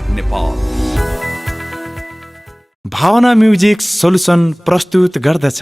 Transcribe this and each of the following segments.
Music Nepal. भावना music solution प्रस्तुत गर्दछ।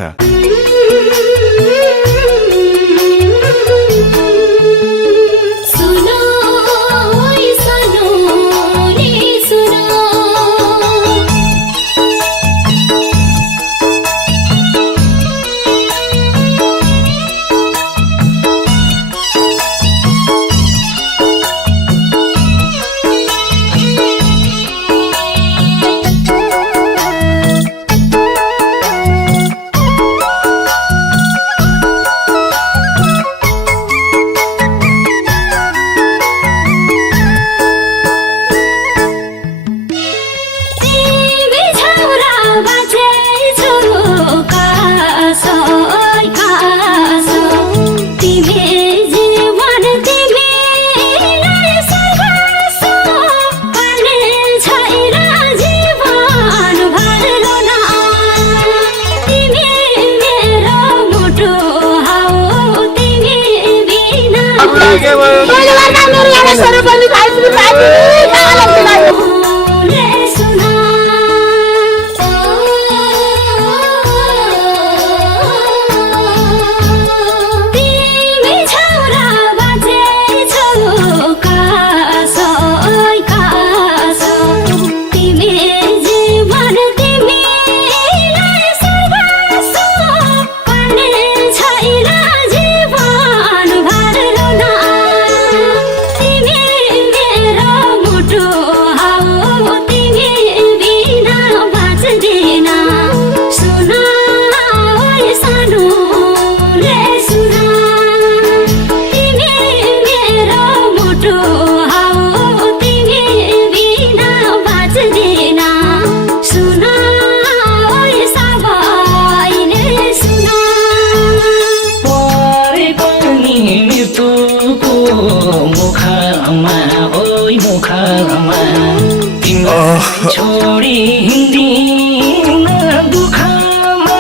छोडी हिँड्दिन दुःखमा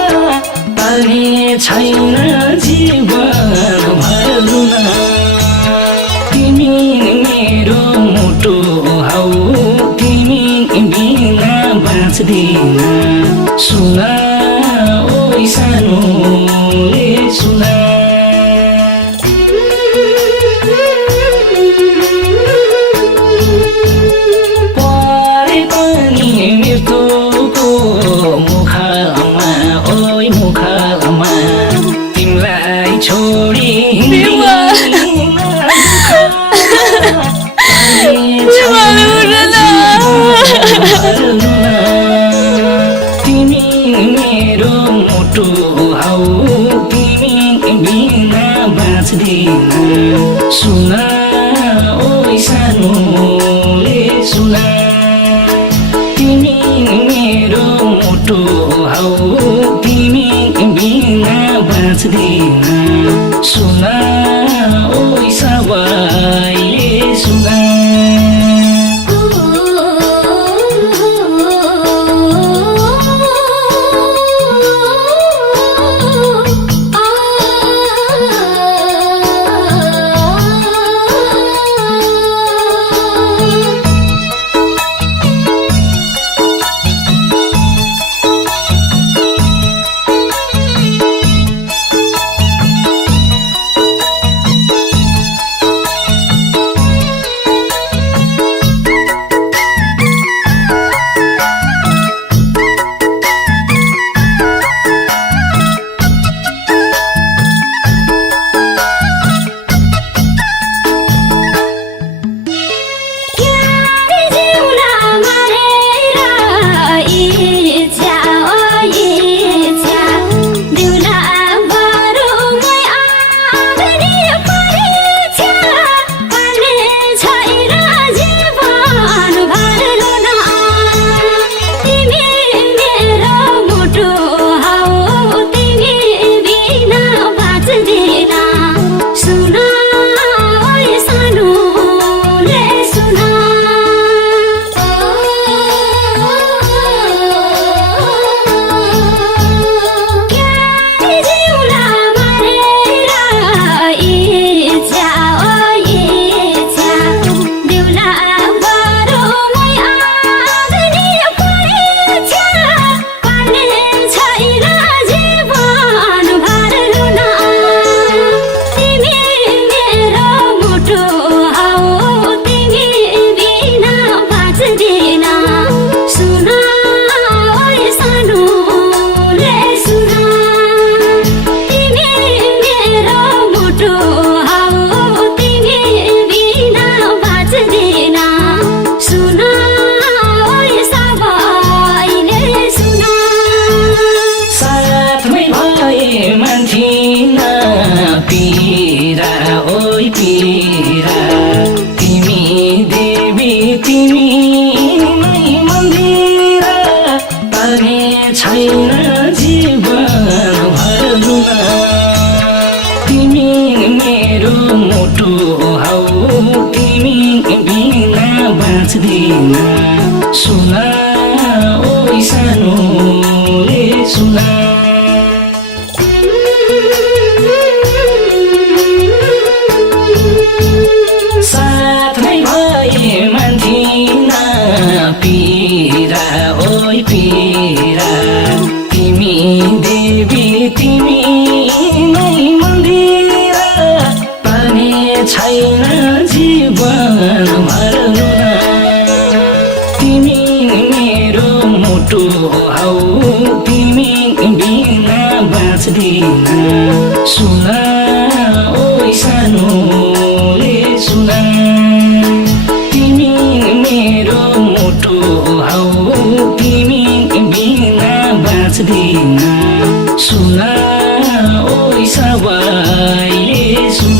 पाल्ने छैन जीवन भरुन तिमी मेरो मुटु हौ तिमी बिना बाँच्दिन सुन ओ सानोले सुन सुन ओ सानोले सुन तिमी मेरो मुटु हौ तिमी बिना बाँच्दिन सुन ओ सबैले सुन बाँच्दिन सुन ओ सानोले सुन साथमै भए मान्थिन पीरा ओइ पीरा तिमी देवी तिमी नै मन्दिर पानी छैन जीवन भर्न तिमी मेरो मुटु हौ तिमी बिना बाँच्दिन सुन ओइ सानोले सुन तिमी मेरो मुटु हौ तिमी बिना बाँच्दिन सुन ओइ सबैले सुन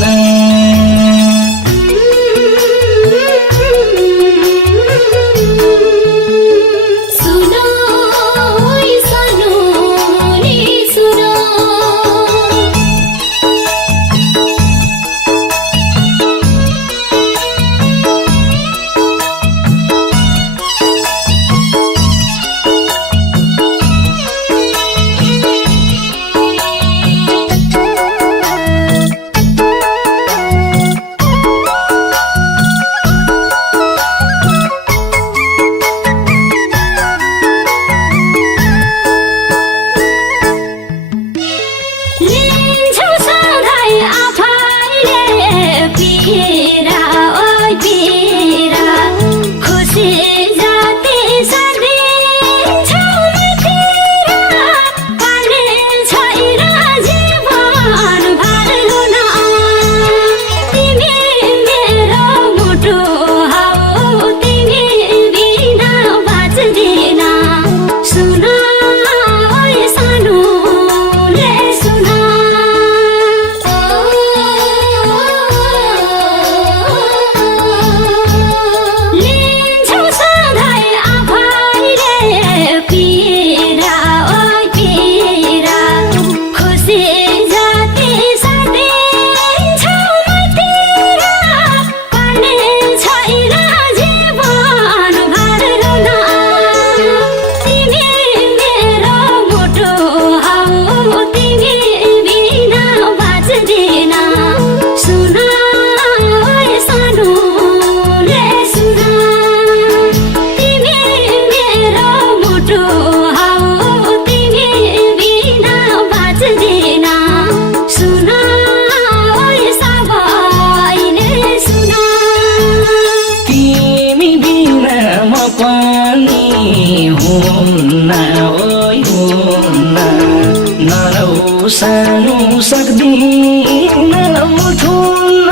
सानो सक्दिन मुठुन्न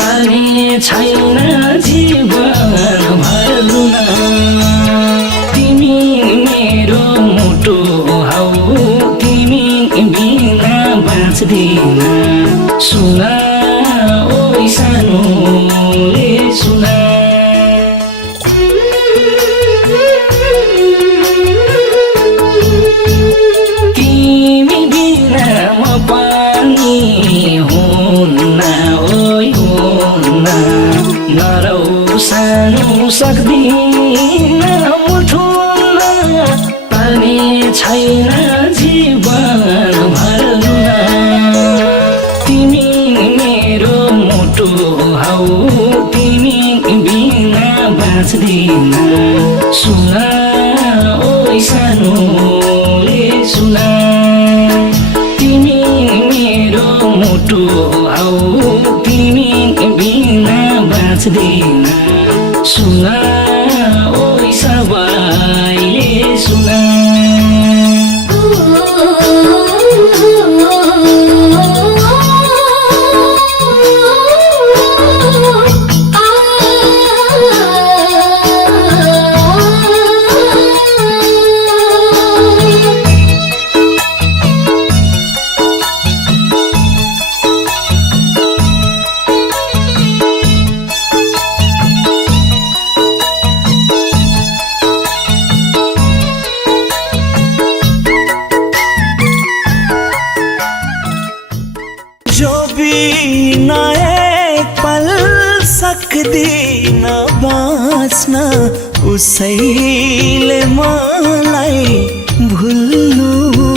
पानी छैन जीवन भर्न तिमी मेरो मुटु हौ तिमी बिना बाँच्दिन सुन ओइ सानोले सुन सानो सक्दिन मुठुन्न पानी छैन जीवन भर्न तिमी मेरो मुटु हौ तिमी बिना बाँच्दिन सुन ओइ सानोले सुन तिमी मेरो मुटु हौ तिमी बिना बाँच्दिन सुन ओइ सबैले सुन सक्दिन बाँच्न उसैले मलाई भुल्नु